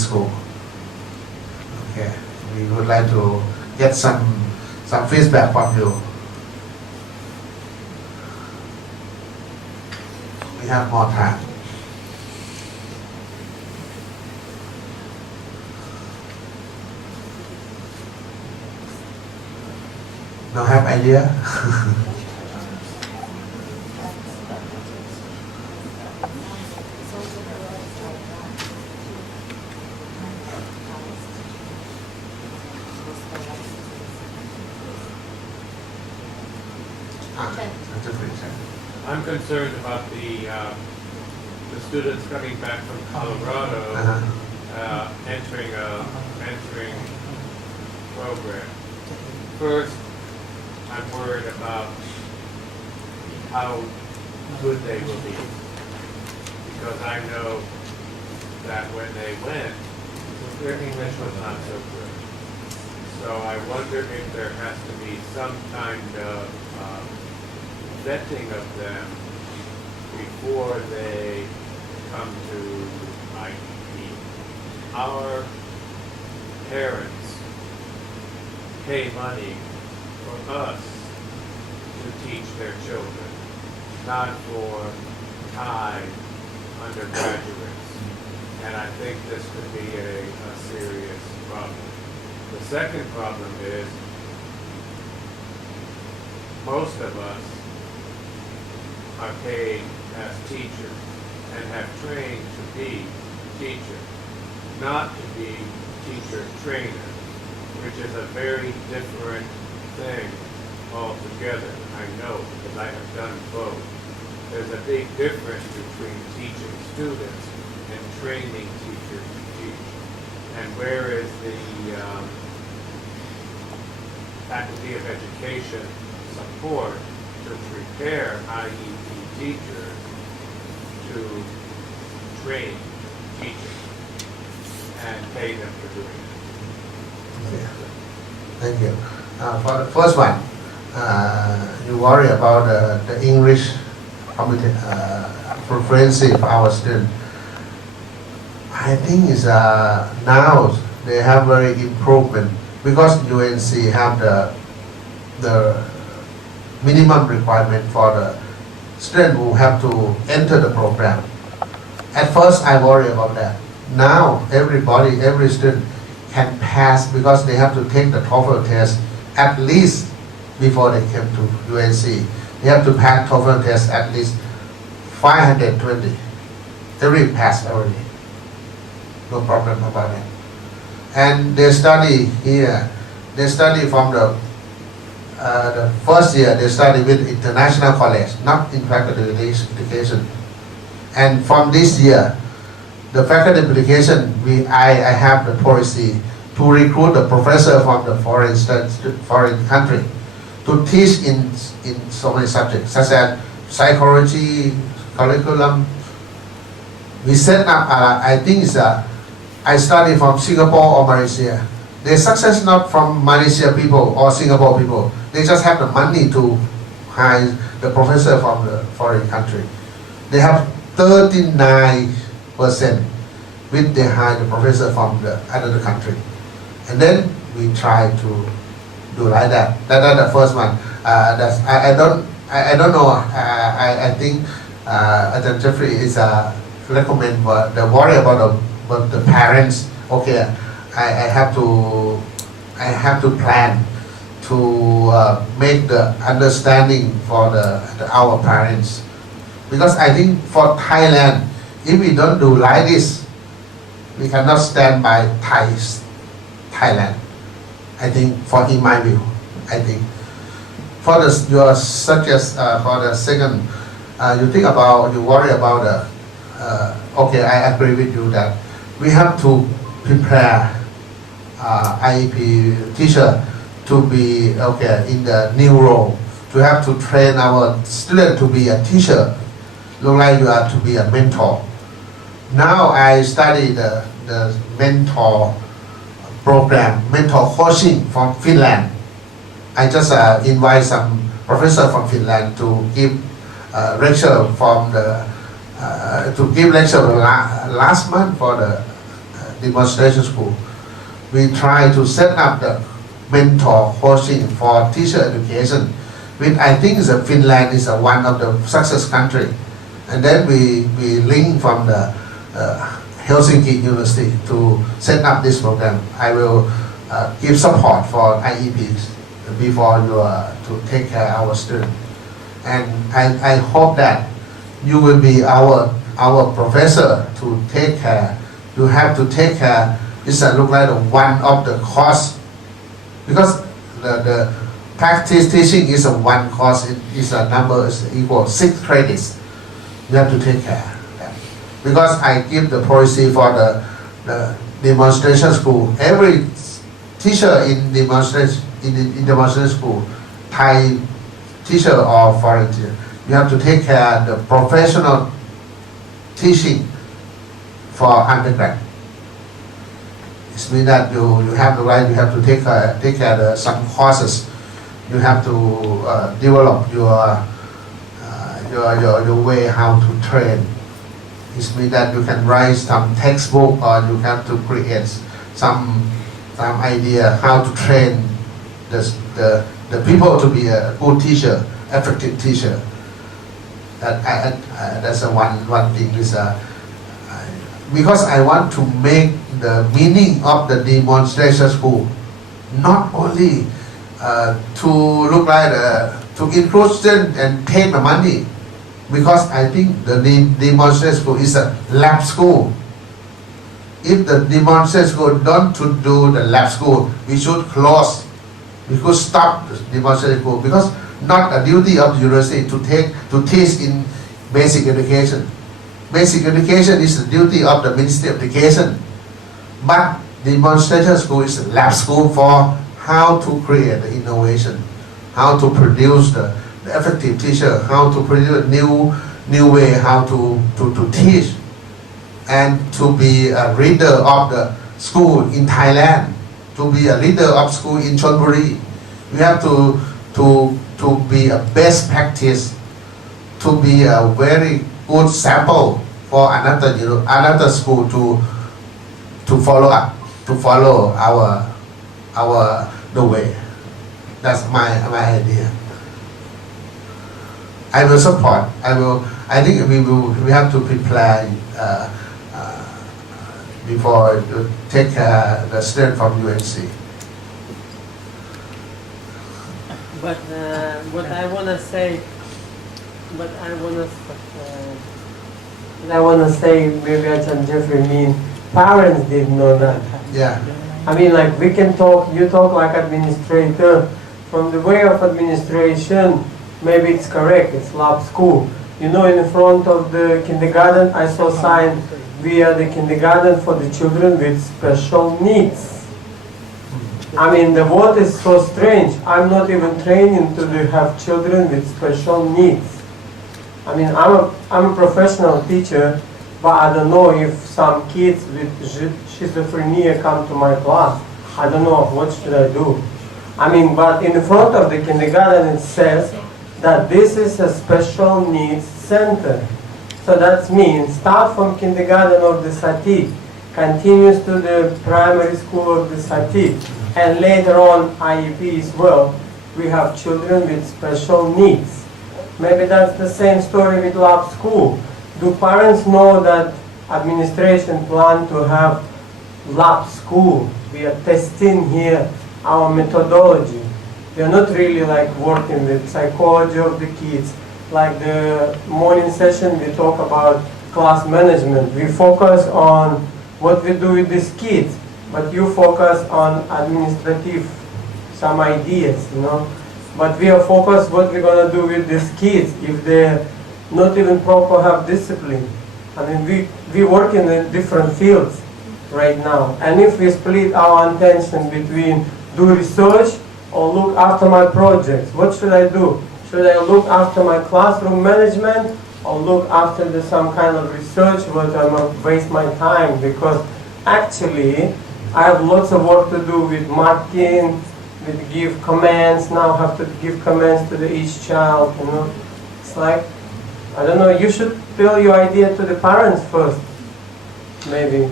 school. Okay, we would like to get some feedback from you. We have more time. No have idea? I'm concerned about the students coming back from Colorado entering program. First, I'm worried about how good they will be, because I know that when they went, their English was not so good. So I wonder if there has to be some kind of vetting of them before they come to IEP. Our parents pay money for us to teach their children, not for Thai undergraduates. And I think this could be a serious problem. The second problem is most of us are paid as teachers and have trained to be teachers, not to be teacher trainers, which is a very different thing altogether. I know, because I have done both. There's a big difference between teaching students and training teachers to teach. And where is the Faculty of Education support to prepare IEP teachers to train teachers and pay them for doing it? Okay. Thank you. For the first one, you worry about the English proficiency of our students. I think is now they have very improvement because UNC have the minimum requirement for the student who have to enter the program. At first, I worry about that. Now, every student can pass because they have to take the TOEFL test at least before they came to UNC. They have to pass TOEFL test at least 520. Every pass already. No problem about it. And they study here. They study from the first year. They study with international college, not in faculty education. And from this year, the faculty education, I have the policy to recruit the professor from the foreign country to teach in so many subjects, such as psychology, curriculum. We set up, I think I study from Singapore or Malaysia. They success not from Malaysia people or Singapore people. They just have the money to hire the professor from the foreign country. They have 39% with they hire the professor from the other country. And then we try to do like that. That's the first one. I don't know. I think Jeffrey is recommend the worry about the parents. Okay, I have to plan to make the understanding for our parents, because I think for Thailand, if we don't do like this, we cannot stand by Thailand. I think, in my view, I think for your suggest for the second, you worry about okay, I agree with you that we have to prepare IEP teacher to be in the new role, to have to train our student to be a teacher. Look like you are to be a mentor. Now I study the mentor program, mentor coaching from Finland. I just invite some professor from Finland to give lecture from last month for the demonstration school. We try to set up the mentor coaching for teacher education, which I think is Finland is one of the success country. And then we link from the Helsinki University to set up this program. I will give support for IEPs before you to take care of our students. And I hope that you will be our professor to take care. You have to take care. It's look like one of the course, because the practice teaching is one course. It is a number is equal 6 credits. You have to take care of that. Because I give the policy for the demonstration school. Every teacher in demonstration school, Thai teacher or foreign teacher, you have to take care of the professional teaching for undergrad. It means that you have the right, you have to take care of some courses. You have to develop your way how to train. It means that you can write some textbook, or you have to create some idea how to train the people to be a good teacher, effective teacher. That's one thing is because I want to make the meaning of the demonstration school not only to look like to include students and take the money, because I think the demonstration school is a lab school. If the demonstration school don't to do the lab school, we should close. We could stop the demonstration school, because not a duty of the university to teach in basic education. Basic education is the duty of the Ministry of Education, but demonstration school is a lab school for how to create the innovation, how to produce the effective teacher, how to produce a new way how to teach, and to be a leader of the school in Thailand, to be a leader of school in Chonburi. We have to be a best practice, to be a very good sample for another school to follow up, to follow the way. That's my idea. I will support. I think we have to prepare before you take the student from UNC. But what I wanna say, maybe Ajahn Jeffrey mean parents didn't know that. Yeah. I mean, like we can talk. You talk like administrator. From the way of administration, maybe it's correct. It's lab school. You know, in front of the kindergarten, I saw sign, "We are the kindergarten for the children with special needs." I mean, the word is so strange. I'm not even training to have children with special needs. I mean, I'm a professional teacher, but I don't know if some kids with schizophrenia come to my class. I don't know, what should I do? I mean, but in front of the kindergarten it says that this is a special needs center. So that means start from kindergarten of the Sati, continues to the primary school of the Sati, and later on IEP as well. We have children with special needs. Maybe that's the same story with lab school. Do parents know that administration plan to have lab school? We are testing here our methodology. We are not really like working with psychology of the kids. Like the morning session, we talk about class management. We focus on what we do with these kids, but you focus on administrative, some ideas, you know. But we are focused what we're gonna do with these kids if they're not even proper have discipline. I mean, we work in different fields right now, and if we split our attention between do research or look after my projects, what should I do? Should I look after my classroom management or look after some kind of research where I'm going to waste my time? Because actually, I have lots of work to do with marking, with give commands. Now I have to give commands to each child, you know. It's like, I don't know, you should tell your idea to the parents first, maybe.